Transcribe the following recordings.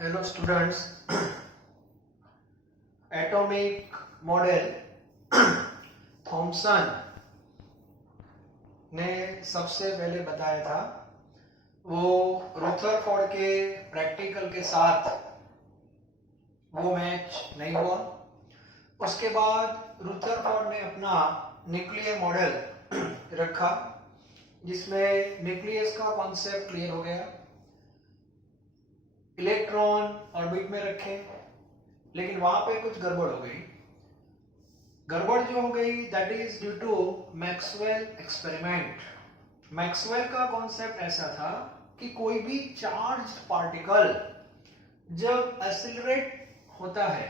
Hello students, atomic model Thomson ने सबसे पहले बताया था। वो रुथरफोर्ड के प्रैक्टिकल के साथ वो मैच नहीं हुआ। उसके बाद रुथरफोर्ड ने अपना न्यूक्लियर मॉडल रखा जिसमें न्यूक्लियस का कॉन्सेप्ट क्लियर हो गया, इलेक्ट्रॉन ऑर्बिट में रखे, लेकिन वहां पे कुछ गड़बड़ हो गई। गड़बड़ जो हो गई that is due to Maxwell experiment. Maxwell का कॉन्सेप्ट ऐसा था कि कोई भी चार्ज पार्टिकल जब एक्सीलरेट होता है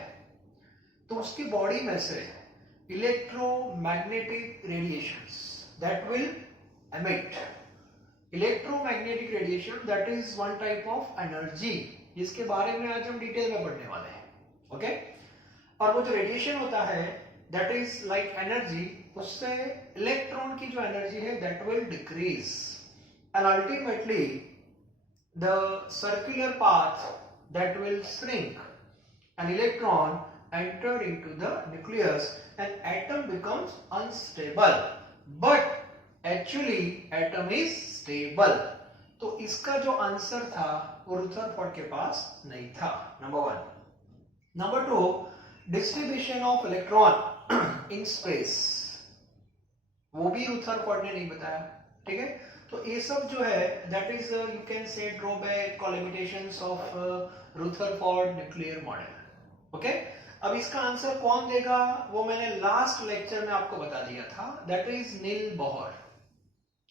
तो उसकी बॉडी में से electromagnetic radiations that will emit. Electromagnetic radiation that is one type of energy जिसके बारे में आज हम डिटेल में पढ़ने वाले हैं। ओके, और वो जो रेडिएशन होता है दैट इज लाइक एनर्जी, उससे इलेक्ट्रॉन की जो एनर्जी है that will decrease and ultimately the circular path that will shrink an electron entered into the nucleus and atom becomes unstable but actually atom is stable। तो इसका जो answer था वो Rutherford के पास नहीं था, number one. Number two, distribution of electron in space, वो भी रुथरफोर्ड ने नहीं बताया। ठीक है, तो ये सब जो है that is you can say drawback और limitations of Rutherford nuclear model. Okay, अब इसका आंसर कौन देगा वो मैंने लास्ट लेक्चर में आपको बता दिया था, that is Niels Bohr.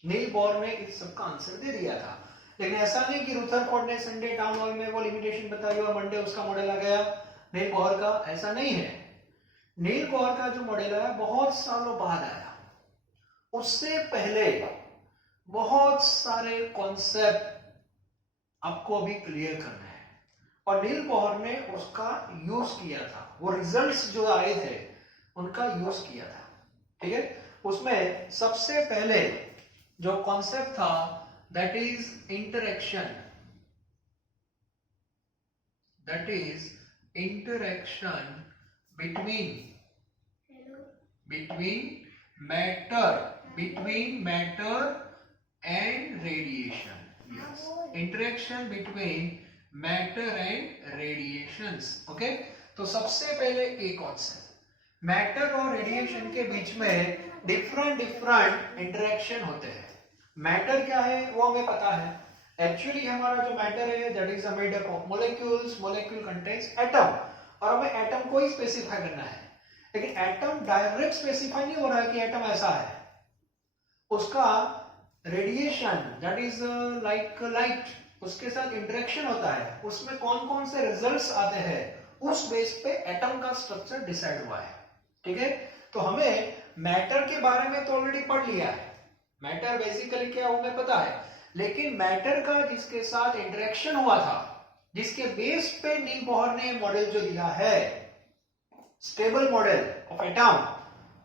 Niels Bohr ने इस सब का आंसर दे दिया था, लेकिन ऐसा नहीं कि रुथरफोर्ड ने संडे टाउन हॉल में वो लिमिटेशन बताई और मंडे उसका मॉडल आ गया नील बोहर का, ऐसा नहीं है। नील बोहर का जो मॉडल है बहुत सालों बाद आया, उससे पहले बहुत सारे कॉन्सेप्ट आपको अभी क्लियर करना है और नील बोहर ने उसका यूज किया था। वो रिजल्ट्स जो आए थे उनका यूज किया था। ठीक है, उसमें सबसे पहले जो कॉन्सेप्ट था that is interaction, that is interaction between matter and radiation। Yes, interaction between matter and radiations. Okay, तो सबसे पहले एक कॉन्सेप्ट, मैटर और रेडिएशन के बीच में डिफरेंट इंटरेक्शन होते हैं। मैटर क्या है वो हमें पता है। एक्चुअली हमारा जो मैटर है that is made up of molecules, molecule contains atom, और हमें एटम को ही स्पेसिफाई करना है। लेकिन एटम डायरेक्ट स्पेसिफाई नहीं हो रहा है कि एटम ऐसा है, उसका radiation that is like light, उसके साथ इंटरेक्शन होता है, उसमें कौन कौन से रिजल्ट्स आते हैं उस बेस पे एटम का स्ट्रक्चर डिसाइड हुआ है। ठीक है, तो हमें मैटर के बारे में तो ऑलरेडी पढ़ लिया है, मैटर बेसिकली क्या हमें पता है, लेकिन मैटर का जिसके साथ इंटरेक्शन हुआ था, जिसके बेस पे नील बोहर ने मॉडल जो दिया है स्टेबल मॉडल ऑफ एटम,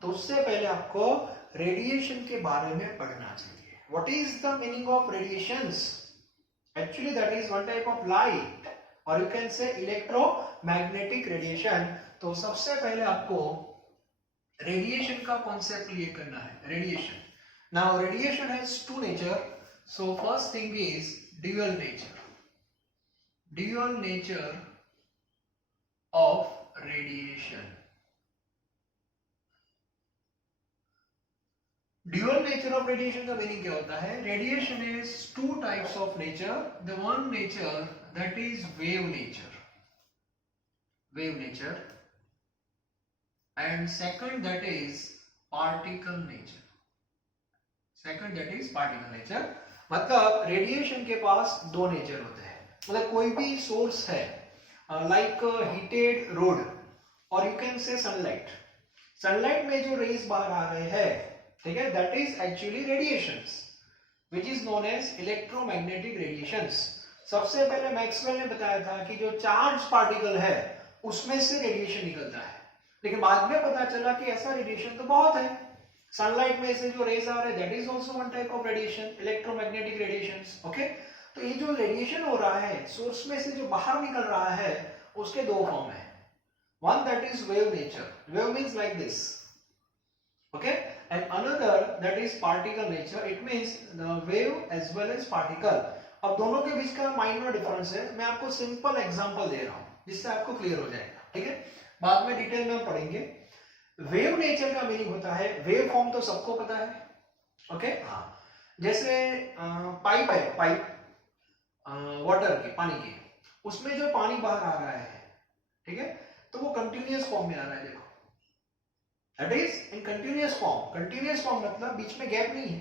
तो उससे पहले आपको रेडिएशन के बारे में पढ़ना चाहिए। What is the meaning of radiations? Actually that is one type of light or you can say electromagnetic radiation। तो सबसे पहले आपको रेडिएशन का कॉन्सेप्ट क्लियर करना है। Radiation, now radiation has two nature, so first thing is dual nature. Dual nature of radiation, dual nature of radiation का meaning क्या होता है? Radiation is two types of nature, the one nature that is wave nature and second that is particle nature. मतलब radiation के पास दो nature होते हैं। मतलब कोई भी सोर्स है लाइक हीटेड रोड और यू कैन से सनलाइट में जो रेज बाहर आ रहे हैं, ठीक है, that is actually radiations which is known as electromagnetic radiations. सबसे पहले मैक्सवेल ने बताया था कि जो चार्ज पार्टिकल है उसमें से रेडिएशन निकलता है, लेकिन बाद में पता चला कि ऐसा रेडिएशन तो बहुत है। सनलाइट में से जो रेज आ रहे हैं that is also one type of radiation, electromagnetic radiations. Okay, तो ये जो रेडिएशन हो रहा है सोर्स में से जो बाहर निकल रहा है उसके दो फॉर्म है. One that is wave nature. Wave means like this. Okay. And another that is particle nature. It means the wave as well as particle. अब दोनों के बीच का माइनर डिफरेंस है. मैं आपको सिंपल एग्जांपल दे रहा हूं जिससे आपको क्लियर हो जाएगा. ठीक है. बाद में डिटेल में पढ़ेंगे. वेव नेचर का मीनिंग होता है, वेव फॉर्म तो सबको पता है. ओके. हाँ, जैसे पाइप है, पाइप वाटर की, पानी की, उसमें जो पानी बाहर आ रहा है, ठीक है, तो वो कंटिन्यूअस फॉर्म में आ रहा है. देखो, that is in continuous form. Continuous form मतलब बीच में गैप नहीं है.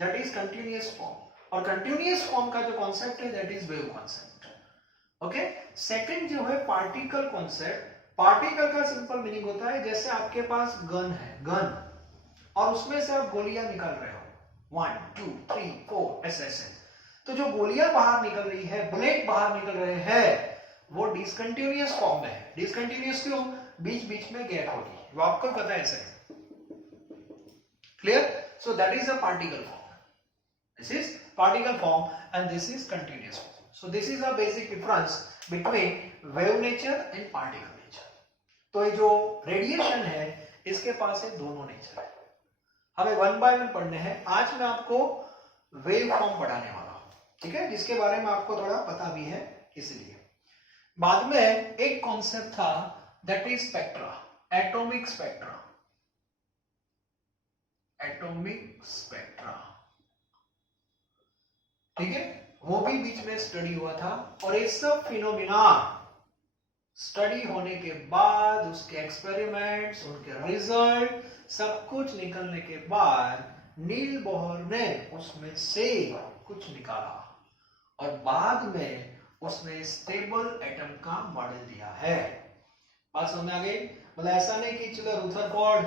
That is continuous form. और कंटिन्यूअस फॉर्म का जो कॉन्सेप्ट है that is wave concept. Okay. Second जो है पार्टिकल कॉन्सेप्ट. पार्टिकल का सिंपल मीनिंग होता है जैसे आपके पास गन है, गन, और उसमें से आप गोलियां निकाल रहे हो, 1 2 3 4 ऐसे. तो जो गोलियां बाहर निकल रही है, बुलेट बाहर निकल रहे हैं, वो डिसकंटिन्यूअस फॉर्म में है. डिसकंटिन्यूअस क्यों? बीच बीच में गैप होगी, वो आपको पता है. ऐसे clear? So that is a particle form. This is particle form and this is continuous form. So this is a basic difference between wave nature and particle nature. तो ये जो रेडिएशन है इसके पास है दोनों नेचर है. हमें वन बाय वन पढ़ने हैं. आज मैं आपको वेव फॉर्म पढ़ाने वाला हूं. ठीक है, जिसके बारे में आपको थोड़ा पता भी है. इसलिए बाद में एक कॉन्सेप्ट था that is spectra, atomic spectra. Atomic spectra, ठीक है, वो भी बीच में स्टडी हुआ था. और ये सब फिनोमिना स्टडी होने के बाद, उसके एक्सपेरिमेंट्स, उनके रिजल्ट, सब कुछ निकलने के बाद नील बोहर ने उसमें से कुछ निकाला और बाद में उसने स्टेबल एटम का मॉडल दिया है. बात समझ आ गई? मतलब ऐसा नहीं कि चलो रुथरफोर्ड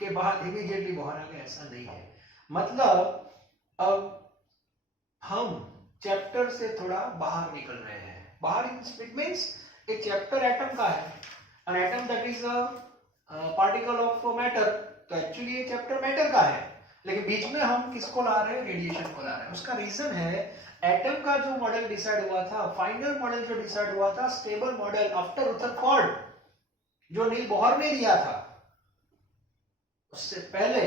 के बाद इमीडिएटली बोहर आ गया, ऐसा नहीं है. मतलब अब हम चैप्टर से थोड़ा बाहर निकल रहे हैं. बाहर इट मींस एक चैप्टर एटम का है. An atom that is a particle of matter. तो एक्चुअली ये चैप्टर मैटर का है, लेकिन बीच में हम किसको ला रहे हैं? रेडिएशन को ला रहे हैं. उसका रीजन है एटम का जो मॉडल डिसाइड हुआ था, फाइनल मॉडल जो डिसाइड हुआ था, स्टेबल मॉडल आफ्टर रुथरफोर्ड, जो नील बोहर ने दिया था, उससे पहले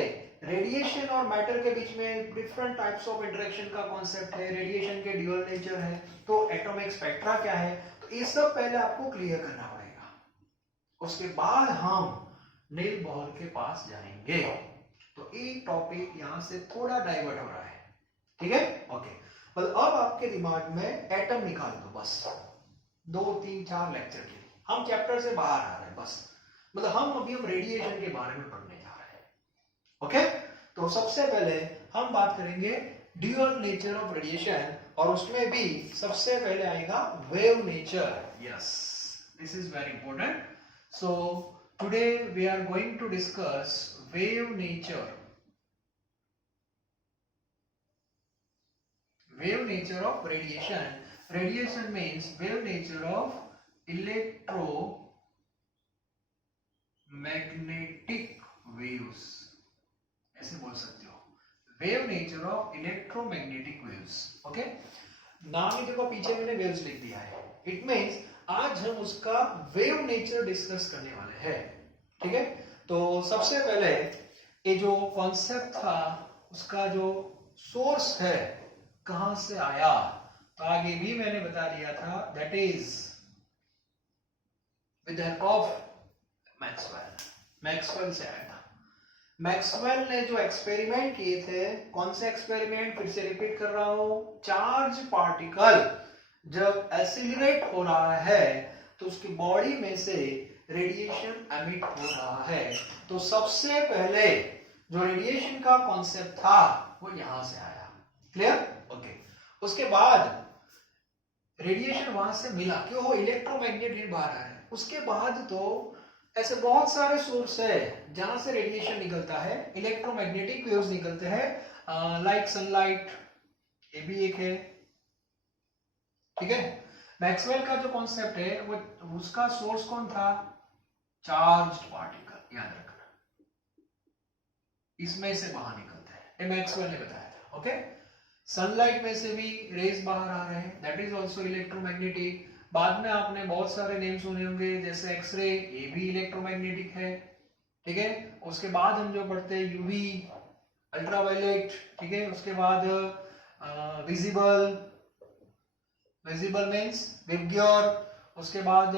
रेडिएशन और मैटर के बीच में डिफरेंट टाइप्स ऑफ इंटरेक्शन का कॉन्सेप्ट है. रेडिएशन के ड्यूअल नेचर है. तो एटॉमिक स्पेक्ट्रा क्या है, तो ये सब पहले आपको क्लियर करना पड़ेगा. उसके बाद हम नील बोहर के पास जाएंगे. तो ये टॉपिक यहां से थोड़ा डाइवर्ट हो रहा है. ठीक है. ओके. मतलब अब आपके दिमाग में एटम निकाल दो बस. 2 3 4 लेक्चर के लिए हम चैप्टर से बाहर आ रहे हैं बस. मतलब हम रेडिएशन के बारे में पढ़ने जा रहे हैं. ओके. तो सबसे पहले हम बात करेंगे ड्यूअल नेचर ऑफ रेडिएशन, और उसमें भी सबसे पहले आएगा wave nature. Yes, this is very important. So today we are going to discuss wave nature. Wave nature of radiation. Radiation means wave nature of electromagnetic waves. ऐसे बोल सकते हो. Wave nature of electromagnetic waves. Okay? नाम ही देखो, पीछे मैंने waves लिख दिया है. It means आज हम उसका wave nature डिस्कस करने वाले हैं. ठीक है. तो सबसे पहले ये जो कॉन्सेप्ट था उसका जो सोर्स है, कहां से आया, तो आगे भी मैंने बता दिया था, that is with the help of Maxwell. Maxwell से आया था. मैक्सवेल ने जो एक्सपेरिमेंट किए थे, कौन से एक्सपेरिमेंट, फिर से रिपीट कर रहा हूं. चार्ज पार्टिकल जब एक्सीलरेट हो रहा है तो उसकी बॉडी में से रेडिएशन एमिट हो रहा है. तो सबसे पहले जो रेडिएशन का कॉन्सेप्ट था वो यहां से आया. क्लियर? ओके. उसके बाद रेडिएशन वहां से मिला, क्यों? हो इलेक्ट्रोमैग्नेटिक बाहर आ रहा है. उसके बाद तो ऐसे बहुत सारे सोर्स है जहां से रेडिएशन निकलता है, इलेक्ट्रोमैग्नेटिक वेव्स निकलते हैं, लाइक सनलाइट, ये भी एक है. ठीक है. मैक्सवेल का जो कॉन्सेप्ट है वो, उसका सोर्स कौन था? Charged particle. याद रखना, इसमें से बाहर निकलते हैं. ये मैक्सवेल ने बताया था. ओके. सनलाइट में से भी रेज बाहर आ रहे हैं, दैट इज ऑल्सो इलेक्ट्रोमैग्नेटिक। बाद में आपने बहुत सारे नेम सुने होंगे जैसे एक्सरे, ये भी इलेक्ट्रोमैग्नेटिक है, ठीक है। उसके बाद हम जो पढ़ते हैं यूवी, अल्ट्रावायलेट, ठीक है। उसके बाद विजिबल, विजिबल मीन्स विबग्योर। उसके बाद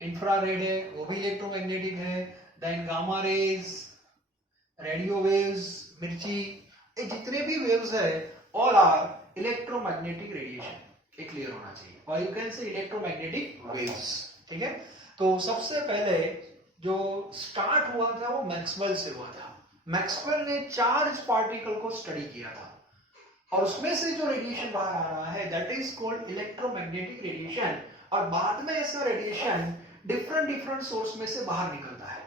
इंफ्रारेड है, वो भी इलेक्ट्रोमैग्नेटिक है। Then gamma rays, radio waves, Mirchi, ये जितने भी वेव्स है ऑल आर इलेक्ट्रोमैग्नेटिक रेडिएशन, ये क्लियर होना चाहिए। और you can say electromagnetic waves, ठीक है। तो सबसे पहले जो स्टार्ट हुआ था वो मैक्सवेल से हुआ था। मैक्सवेल ने चार्ज पार्टिकल को स्टडी किया था और उसमें से जो रेडिएशन बाहर आ रहा है that is called electromagnetic radiation. और बाद में ऐसा रेडिएशन डिफरेंट डिफरेंट सोर्स में से बाहर निकलता है।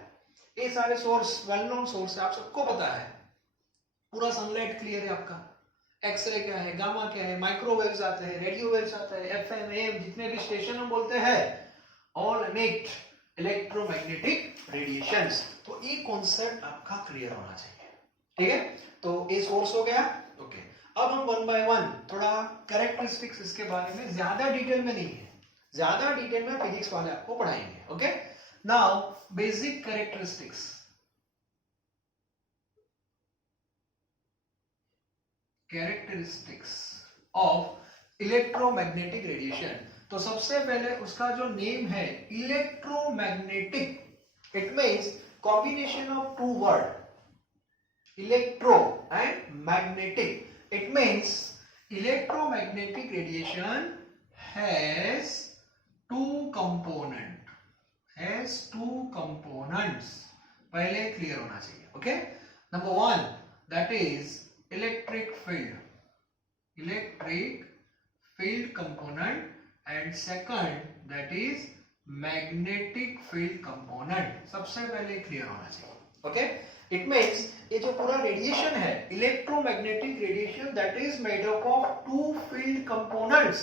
ये सारे सोर्स वेल नोन सोर्स है, आप सबको पता है। पूरा सनलाइट क्लियर है आपका, एक्सरे क्या है, गामा क्या है, माइक्रोवेव्स आते हैं, रेडियो वेव्स आते हैं, एफएम, एएम, जितने भी स्टेशन हम बोलते हैं ऑल एमिट इलेक्ट्रोमैग्नेटिक रेडिएशंस। तो ये कॉन्सेप्ट आपका क्लियर होना चाहिए, ठीक है। तो ये सोर्स हो गया, ओके। अब हम वन बाय वन थोड़ा कैरेक्टरिस्टिक्स इसके बारे में ज्यादा डिटेल में नहीं है, ज्यादा डिटेल में फिजिक्स वाले आपको पढ़ाएंगे, okay. Now basic characteristics, characteristics of electromagnetic radiation. तो सबसे पहले उसका जो नेम है electromagnetic, it means combination of two word electro and magnetic. It means electromagnetic radiation has two component, has two components, पहले क्लियर होना चाहिए, okay. Number one that is electric field component, and second that is magnetic field component। सबसे पहले clear होना चाहिए, okay. It means ये जो पूरा रेडिएशन है electromagnetic radiation that is made up of two field components,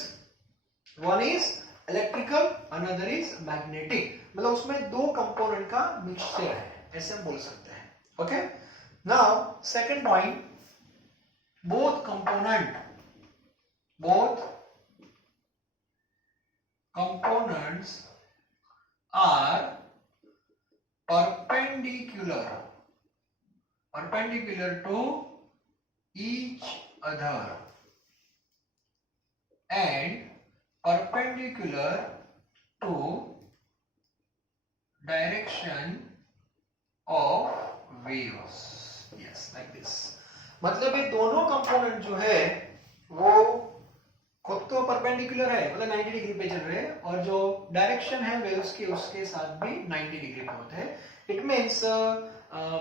one is electrical, another is magnetic. मतलब उसमें दो कंपोनेंट का मिक्सचर है, ऐसे हम बोल सकते हैं, okay. Now second point, both components are perpendicular to each other and perpendicular to direction of waves, yes, like this। मतलब ये दोनों कंपोनेंट जो है वो खुद तो परपेंडिकुलर है, मतलब 90 डिग्री पे चल रहे हैं, और जो डायरेक्शन है वेव्स की उसके साथ भी 90 डिग्री पे होते हैं। इट मींस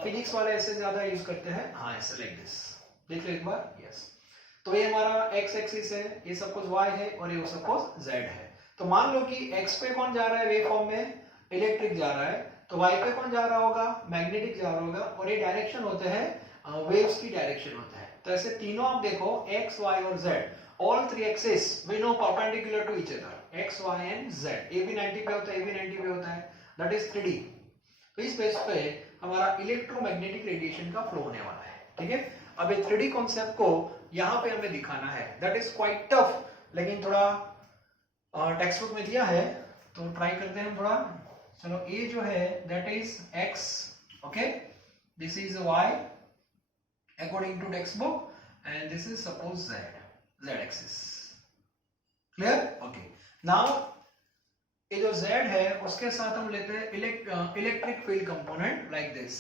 फिजिक्स वाले ऐसे ज्यादा यूज करते हैं, हाँ ऐसे लाइक दिस, देख लो एक बार, यस। तो ये हमारा एक्स एक्सिस है, ये सपोज वाई है और ये सपोज जेड है। तो मान लो कि एक्स पे कौन जा रहा है वेव फॉर्म में, इलेक्ट्रिक जा रहा है, तो वाई पे कौन जा रहा होगा, मैग्नेटिक जा रहा होगा, और ये डायरेक्शन होते हैं वेव्स की डायरेक्शन होता है। तो ऐसे तीनों आप देखो x, y और z, all three axes we know perpendicular to each other, x, y and z। a भी 90 पे होता है, a भी 90 पे होता है, that is 3D। तो इस बेस पे हमारा इलेक्ट्रोमैग्नेटिक रेडिएशन का फ्लो होने वाला है, ठीक है। अब ये 3D कॉन्सेप्ट को यहाँ पे हमें दिखाना है, that is quite tough, लेकिन थोड़ा टेक्स्ट बुक में दिया है तो ट्राई करते हैं थोड़ा। चलो ये जो है that is x, okay, this is y according to textbook, and this is suppose z axis, clear, okay। now ये जो z है उसके साथ हम लेते हैं electric field component like this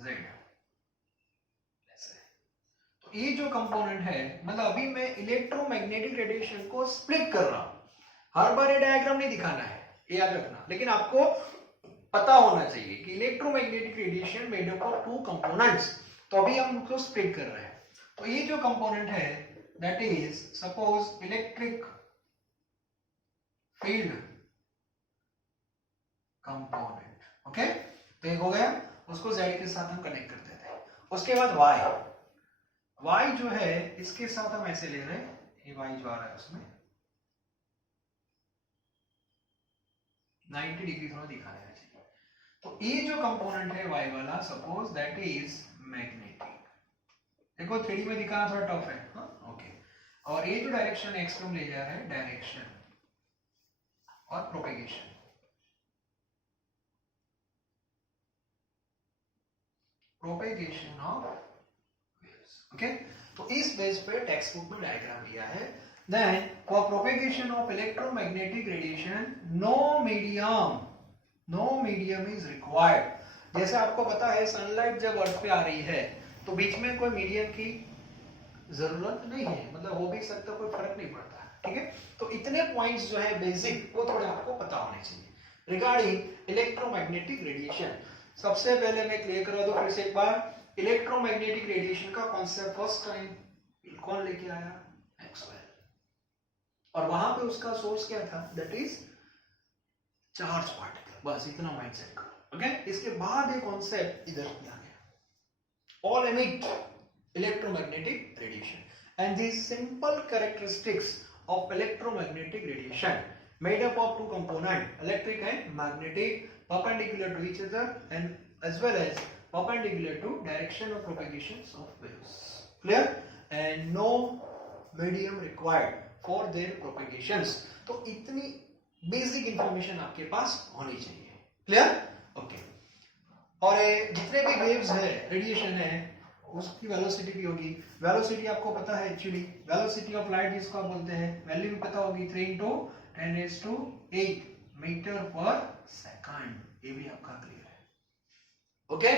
z। तो ये जो कंपोनेंट है, मतलब अभी मैं इलेक्ट्रोमैग्नेटिक रेडिएशन को स्प्लिट कर रहा हूं, हर बार ये डायग्राम नहीं दिखाना है, ये याद रखना, लेकिन आपको पता होना चाहिए कि electromagnetic radiation made up of two components. तो अभी हम उसको स्प्लिट कर रहे हैं। तो ये जो कंपोनेंट है that is suppose electric field component, okay. तो एक हो गया, उसको z के साथ हम कनेक्ट कर देते हैं। उसके बाद y जो है इसके साथ हम ऐसे ले रहे हैं, ये y जो आ रहा है उसमें 90 डिग्री थोड़ा दिखा रहा है। तो ये जो कंपोनेंट है y वाला, सपोज दैट इज मैग्नेटिक, देखो 3D में दिखाना थोड़ा टफ है, हाँ ओके। और ये जो डायरेक्शन एक्स हम ले जा रहे हैं, डायरेक्शन और propagation, propagation of waves, okay. तो इस बेस पे टेक्स्ट बुक में डायग्राम दिया है। Then for propagation of electromagnetic radiation no medium is required. जैसे आपको पता है सनलाइट जब अर्थ पे आ रही है तो बीच में कोई मीडियम की जरूरत नहीं है, मतलब हो भी सकता, कोई फर्क नहीं पड़ता, ठीक है। तो इतने पॉइंट्स जो है बेसिक वो थोड़े आपको पता होने चाहिए रिगार्डिंग इलेक्ट्रोमैग्नेटिक रेडिएशन। सबसे पहले मैं क्लियर करा दूं फिर से एक बार, इलेक्ट्रोमैग्नेटिक रेडिएशन का कॉन्सेप्ट फर्स्ट टाइम कौन लेके आया? मैक्सवेल। और वहां पे उसका सोर्स क्या था? That is charge particle. बस इतना माइंडसेट करो, ओके। इसके बाद एक कॉन्सेप्ट इधर किया गया, all emit electromagnetic radiation, and these simple characteristics of electromagnetic radiation made up of two components, electric and magnetic, perpendicular to each other and as well as perpendicular to direction of propagations of waves. Clear? And no medium required for their propagations. तो इतनी basic information आपके पास होनी चाहिए। Clear? Okay. और जितने भी waves है, radiation है, उसकी वेलोसिटी भी होगी। वेलोसिटी आपको पता है, एक्चुअली वेलोसिटी ऑफ लाइट जिसको आप बोलते हैं, वैल्यू भी पता होगी, 3 × 10⁸ मीटर पर सेकंड। ये भी आपका क्लियर है, ओके।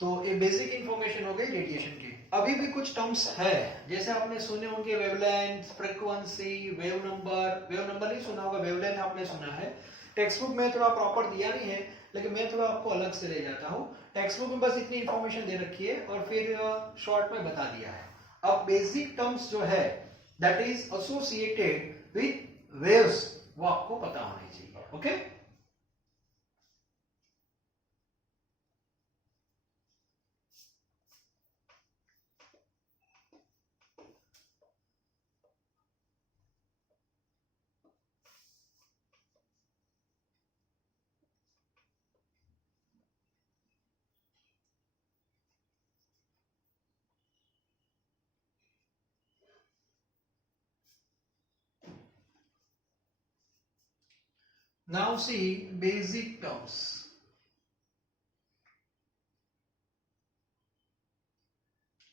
तो ये बेसिक इंफॉर्मेशन हो गई रेडिएशन की। अभी भी कुछ टर्म्स है, जैसे आपने सुने होंगे वेवलेंथ, फ्रीक्वेंसी, वेव नंबर नहीं सुना होगा, वेवलेंथ आपने सुना है। टेक्स्ट बुक में थोड़ा प्रॉपर दिया नहीं है, लेकिन मैं थोड़ा आपको अलग से ले जाता हूँ। टेक्स्ट बुक में बस इतनी इंफॉर्मेशन दे रखी है और फिर शॉर्ट में बता दिया है। अब बेसिक टर्म्स जो है that is associated with waves, वो आपको पता होनी चाहिए, okay. Now see basic terms.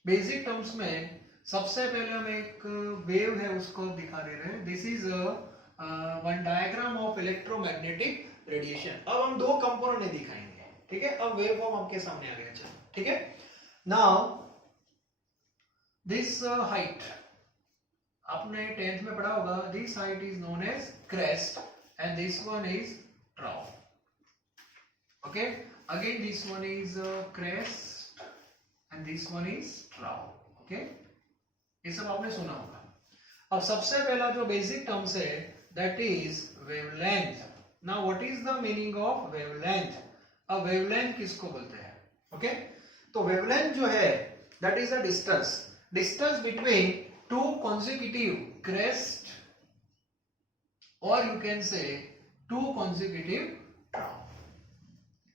Basic terms में सबसे पहले हम एक वेव है उसको दिखा दे रहे हैं। This is one diagram of electromagnetic radiation. अब हम दो कंपोनेंट दिखाएंगे, ठीक है। अब वेव फॉर्म आपके सामने आ गया, चलो ठीक है। नाउ दिस हाइट आपने 10th में पढ़ा होगा, this height is known as crest and this one is trough, okay. Again this one is crest and this one is trough, okay. ये सब आपने सुना होगा। अब सबसे पहला जो बेसिक टर्म्स है that is wavelength. Now what is the meaning of wavelength? अब wavelength किसको बोलते हैं, okay? तो wavelength जो है that is a distance between two consecutive crest or you can say two consecutive trough।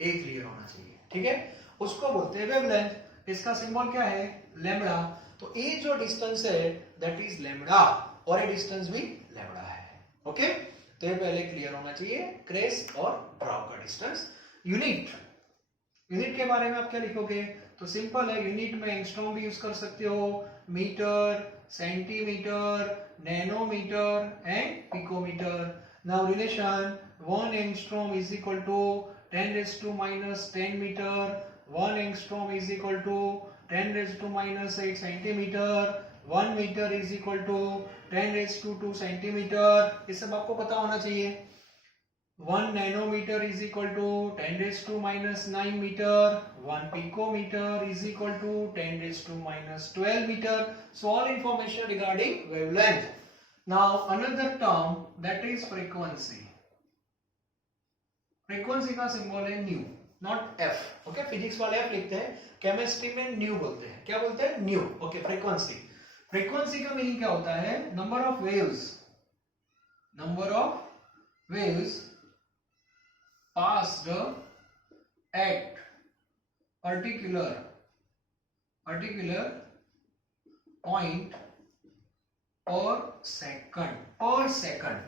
एक क्लियर होना चाहिए, ठीक है। उसको बोलते हैं वेवलेंथ। इसका सिंबल क्या है? लैम्बडा। तो ये जो डिस्टेंस है दैट इज लैम्बडा, और ये डिस्टेंस भी लैम्बडा है, ओके। तो ये पहले क्लियर होना चाहिए, क्रेस्ट और ट्रॉफ का डिस्टेंस। यूनिट के बारे में आप क्या लिखोगे? तो सिंपल है, यूनिट में एंगस्ट्रॉम भी यूज कर सकते हो, metre, centimetre, nanometer and picometer. Now relation 1 angstrom is equal to 10 raised to minus 10 meter, 1 angstrom is equal to 10 raised to minus 8 centimeter, 1 meter is equal to 10 raised to 2 centimeter. ये सब आपको पता होना चाहिए। 1 nanometer is equal to 10 raised to minus 9 meter, 1 picometer is equal to 10 raised to minus 12 meter. So all information regarding wavelength. Now another term that is frequency. Frequency का symbol है nu, not f. Okay, physics वाले f लिखते हैं, chemistry में nu बोलते हैं। क्या बोलते हैं? nu. Okay, frequency. Frequency का meaning क्या होता है? Number of waves. Number of waves passed at particular point पर सेकंड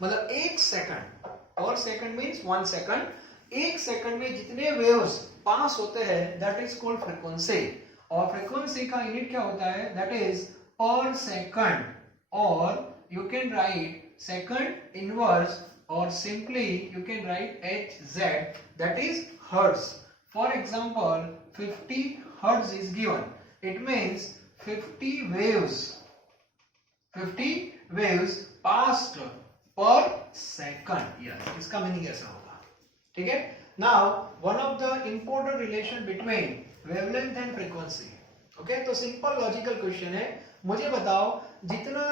मतलब एक सेकंड, पर सेकंड मींस 1 सेकंड। एक सेकंड में जितने वेव्स पास होते हैं दैट इज कॉल्ड फ्रीक्वेंसी। और फ्रीक्वेंसी का यूनिट क्या होता है, दैट इज पर सेकंड, और you can write second inverse, or simply you can write Hz, that is hertz. For example, 50 hertz is given. It means 50 waves passed per second. Yes, इसका meaning ऐसा होगा, ठीक है। Now one of the important relation between wavelength and frequency. Okay, तो simple logical question है, मुझे बताओ जितना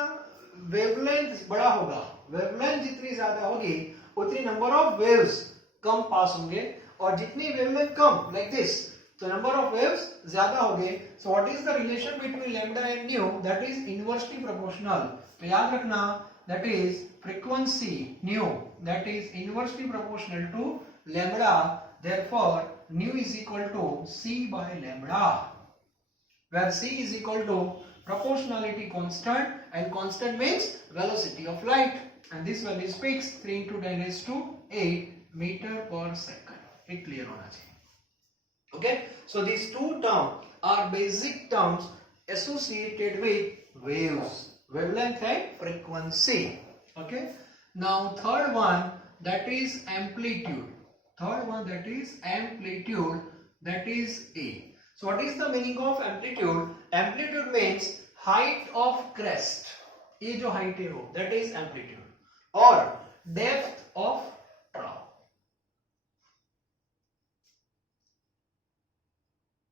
वेवलेंथ बड़ा होगा, वेवलेंथ जितनी ज्यादा होगी उतनी नंबर ऑफ वेव्स कम पास होंगे, और जितनी वेवलेंथ कम लाइक दिस तो नंबर ऑफ वेव्स ज्यादा होंगे। So what is the relation between lambda and nu, that is inversely proportional. तो याद रखना that is frequency nu that is inversely proportional to lambda, therefore nu is equal to c by lambda, where c is equal to proportionality constant, and constant means velocity of light, and this value is fixed 3 into 10 raised to 8 meter per second. It clear होना चाहिए, okay? So these two terms are basic terms associated with waves, wavelength and frequency, okay? Now third one, that is amplitude. Third one, that is amplitude, that is A. So what is the meaning of amplitude? Amplitude means height of crest. ये जो height है वो that is amplitude, और depth of trough.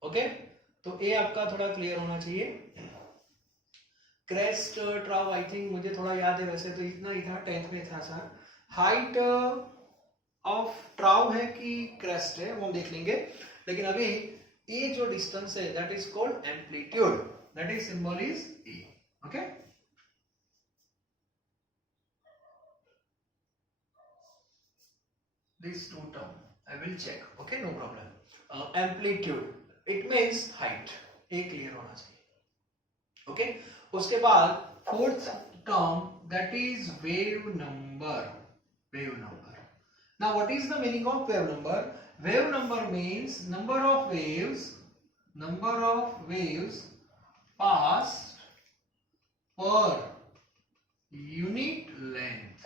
Okay, तो ये आपका थोड़ा clear होना चाहिए। क्रेस्ट ट्राउ आई थिंक मुझे थोड़ा याद है, वैसे तो इतना ही था, 10th में था सर। हाइट ऑफ ट्राउ है कि क्रेस्ट है वो हम देख लेंगे, लेकिन अभी ये जो डिस्टेंस है that is called amplitude, that is symbol is a, okay. These two term I will check, okay, no problem. Amplitude it means height, ये क्लियर होना चाहिए, ओके। उसके बाद fourth term that is wave number, wave number. Now what is the meaning of wave number? Wave number means number of waves passed per unit length,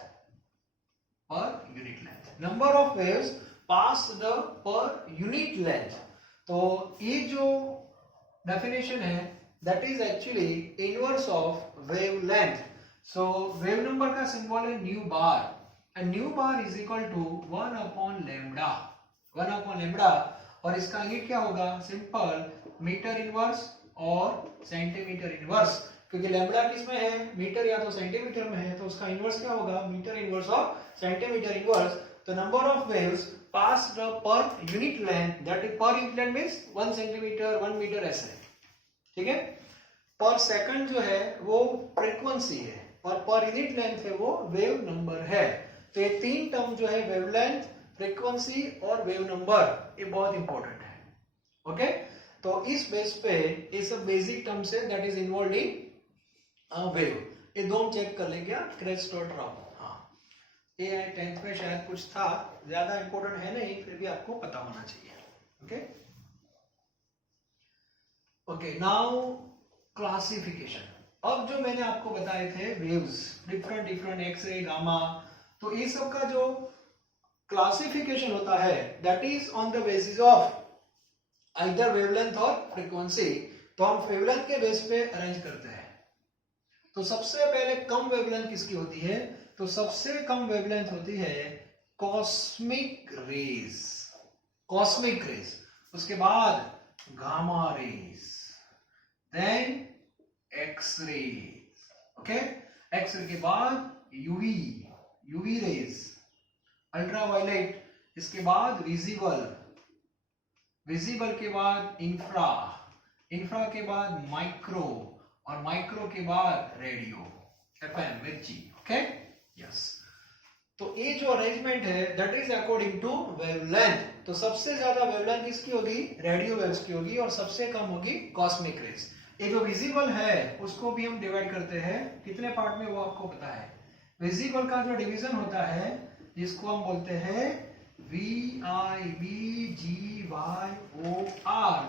number of waves passed the per unit length। तो ये जो definition है that is actually inverse of wavelength। So wave number का symbol है nu bar, and nu bar is equal to 1 upon lambda, 1 upon lambda, और इसका unit क्या होगा, सिंपल मीटर इनवर्स और सेंटीमीटर इनवर्स, क्योंकि लैम्बडा किस में है, मीटर या तो सेंटीमीटर में है, तो उसका इनवर्स क्या होगा, मीटर इनवर्स और सेंटीमीटर इनवर्स। तो number of waves passed per unit length, that is per unit length means 1 centimetre 1 metre ऐसे, ठीक है। पर सेकंड जो है वो फ्रीक्वेंसी है, और पर यूनिट लेंथ है वो वेव नंबर है। तो ये तीन टर्म जो है वेवलेंथ, फ्रीक्वेंसी और वेव नंबर, ये बहुत इंपॉर्टेंट है, ओके। तो इस बेस पे ये सब बेसिक टर्म्स है that is involve in wave. ये दो हम चेक कर लेंगे, क्रेस्ट और ट्राउ। हाँ, ये 10th में शायद कुछ था, ज्यादा इंपॉर्टेंट है नहीं, फिर भी आपको पता होना चाहिए, ओके। Okay, now classification. अब जो मैंने आपको बताए थे वेव्स, डिफरेंट एक्सरे, गामा, तो ये सब का जो क्लासिफिकेशन होता है that is on the basis of either wavelength और फ्रीक्वेंसी। तो हम वेवलेंथ के बेस पे अरेंज करते हैं। तो सबसे पहले कम वेवलेंथ किसकी होती है, तो सबसे कम वेवलेंथ होती है कॉस्मिक रेज, कॉस्मिक रेज। उसके बाद gamma rays, then X rays, okay. X ray के बाद यूवी, यूवी रेज, अल्ट्रावायलेट, इसके बाद विजिबल, विजिबल के बाद इंफ्रा, इंफ्रा के बाद माइक्रो, और माइक्रो के बाद radio, FM, Mirchi, okay, yes. तो ये जो अरेंजमेंट है that is according to wavelength. तो सबसे ज्यादा वेवलेंथ किसकी होगी, रेडियो वेव्स की होगी, और सबसे कम होगी कॉस्मिक रेज। ये जो विजिबल है उसको भी हम डिवाइड करते हैं कितने पार्ट में, वो आपको पता है। विजिबल का जो डिवीजन होता है जिसको हम बोलते हैं VIBGYOR,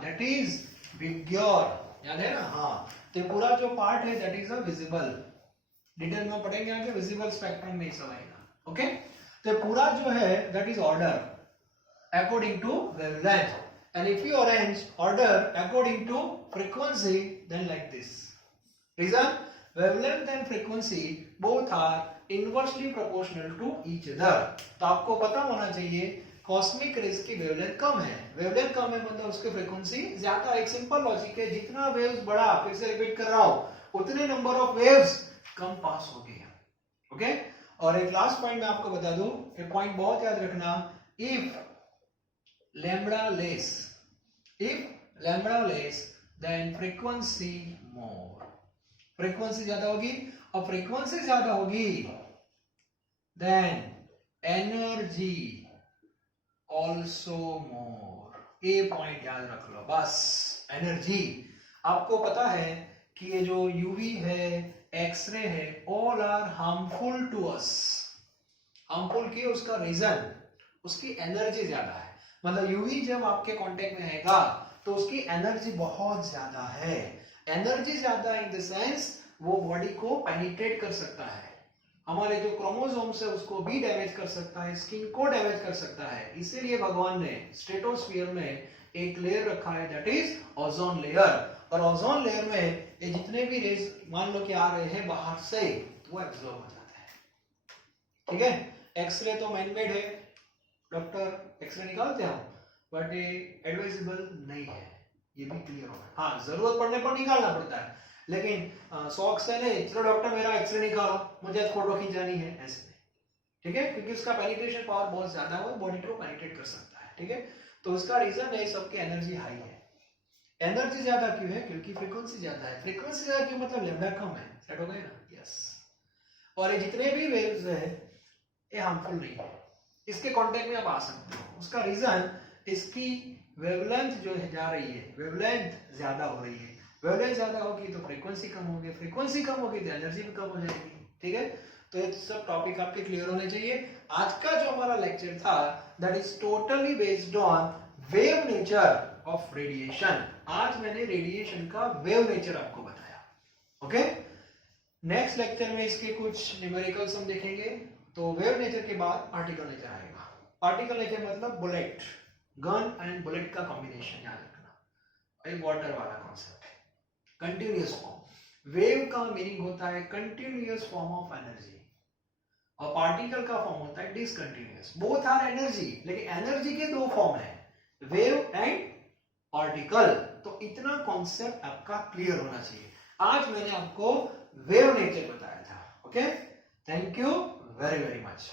दैट इज विग्योर, याद है ना? हाँ, तो पूरा जो पार्ट है that is a visible. Detail में पढ़ेंगे आगे, विजिबल स्पेक्ट्रम में सब आएगा। ओके, तो पूरा जो है that is order according to wavelength, and if you arrange order according to frequency then like this. Reason, wavelength and frequency both are inversely proportional to each other. तो आपको पता होना चाहिए कॉस्मिक रेज की वेवलेंथ कम है, wavelength कम है मतलब उसकी फ्रीक्वेंसी ज्यादा। एक सिंपल लॉजिक है, जितना वेव्स बढ़ा, फिर से रिपीट कर रहा हूं, उतने नंबर ऑफ वेव्स कम पास हो गए। ओके, और एक लास्ट पॉइंट मैं आपको बता दूं, ये पॉइंट बहुत याद रखना, if lambda less then frequency more, frequency ज्यादा होगी, और frequency ज्यादा होगी then energy also more। ये पॉइंट याद रख लो बस। एनर्जी, आपको पता है कि ये जो यूवी है, एक्सरे है, all are harmful to us. Harmful की उसका रीजन उसकी एनर्जी ज्यादा है, मतलब यूवी जब आपके कांटेक्ट में आएगा तो उसकी एनर्जी बहुत ज्यादा है। एनर्जी ज्यादा इन द सेंस वो बॉडी को पेनिट्रेट कर सकता है, हमारे जो क्रोमोसोम्स है उसको भी डैमेज कर सकता है, स्किन को डैमेज कर सकता है। इसीलिए भगवान ने स्ट्रेटोस्फीयर में एक लेयर रखा है दैट इज ओजोन लेयर, और ओजोन लेयर में ये जितने भी रेज मान लो कि आ रहे हैं बाहर से, वो एब्जॉर्ब हो जाता है। ठीक है, एक्सरे तो मैनमेड है, डॉक्टर एक्सरे निकालते हैं, बट ये एडवाइजेबल नहीं है, ये भी क्लियर होगा। हाँ, जरूरत पड़ने पर निकालना पड़ता है, लेकिन शौक से नहीं, चलो डॉक्टर मेरा एक्सरे निकालो, मुझे फोटो खींचानी है, ऐसे नहीं। ठीक है, क्योंकि उसका पेनिट्रेशन पावर बहुत ज्यादा है, वो बॉडी को पेनिट्रेट कर सकता है। ठीक है, तो उसका रीजन है सबकी एनर्जी हाई है। एनर्जी ज्यादा क्यों है? क्योंकि फ्रीक्वेंसी ज्यादा है। फ्रीक्वेंसी ज्यादा क्यों? मतलब लैम्डा कम है। सेट हो गया ना? यस। और ये जितने भी वेव्स है ये हार्मफुल नहीं है, इसके कांटेक्ट में आप आ सकते हो। उसका रीजन इसकी वेवलेंथ जो है जा रही है, वेवलेंथ ज्यादा हो रही है। वेवलेंथ ज्यादा होगी तो फ्रीक्वेंसी कम होगी, फ्रीक्वेंसी कम होगी तो एनर्जी भी कम हो जाएगी। ठीक है, तो ये सब टॉपिक आपके क्लियर होने चाहिए। आज का जो हमारा लेक्चर था that is totally based on wave nature of radiation. आज मैंने रेडिएशन का वेव नेचर आपको बताया। ओके, नेक्स्ट लेक्चर में इसके कुछ न्यूमेरिकल्स हम देखेंगे। तो वेव नेचर के बाद पार्टिकल नेचर आएगा। पार्टिकल नेचर मतलब बुलेट, गन एंड बुलेट का कॉम्बिनेशन, याद रखना। एक वाटर वाला कॉन्सेप्ट है। कंटिन्यूअस फॉर्म, वेव का मीनिंग होता है कंटिन्यूअस फॉर्म ऑफ एनर्जी, और पार्टिकल का फॉर्म होता है डिसकंटिन्यूअस। बोथ आर एनर्जी, लेकिन एनर्जी के दो फॉर्म है, वेव एंड पार्टिकल। तो इतना कॉन्सेप्ट आपका क्लियर होना चाहिए। आज मैंने आपको वेव नेचर बताया था। Okay, thank you very much.